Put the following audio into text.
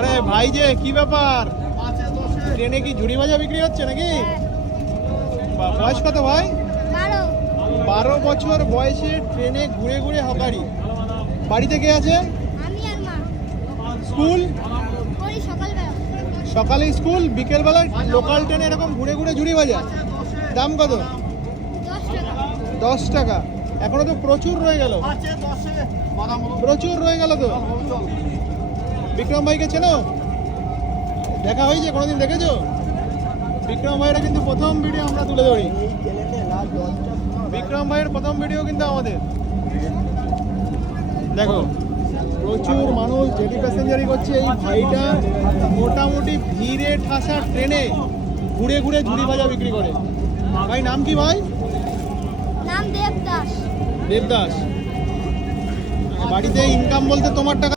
আরে ভাই যে কি ব্যাপার? ট্রেনে কি ঝুড়ি ভাজা বিক্রি হচ্ছে নাকি? বয়স কত ভাই? বারো। বছর বয়সে ট্রেনে ঘুরে ঘুরে হকারি। বাড়িতে কে আছে? আমি আর মা। স্কুল? সকালে স্কুল বিকেলবেলা লোকাল ট্রেনে এরকম ঘুরে ঘুরে ঝুড়ি ভাজা। দাম কত? দশ টাকা। দশ টাকা। এখনও তো প্রচুর রয়ে গেল। প্রচুর রয়ে গেল তো? বিক্রম ভাইকে চেনো? দেখা হয়েছে কোনোদিন দেখেছ? বিক্রম ভাইয়ের কিন্তু প্রথম ভিডিও আমরা তুলে ধরি। বিক্রম ভাইয়ের প্রথম ভিডিও কিন্তু আমাদের। দেখো প্রচুর মানুষ জেডি প্যাসেঞ্জারি করছে এই ভাইটা। মোটামুটি ভিড়ে ঠাসা ট্রেনে ঘুরে ঘুরে ঝুড়ি ভাজা বিক্রি করে। ভাই নাম কি ভাই? নাম দেব দাস দেবদাস। বাড়িতে ইনকাম বলতে তোমার টাকা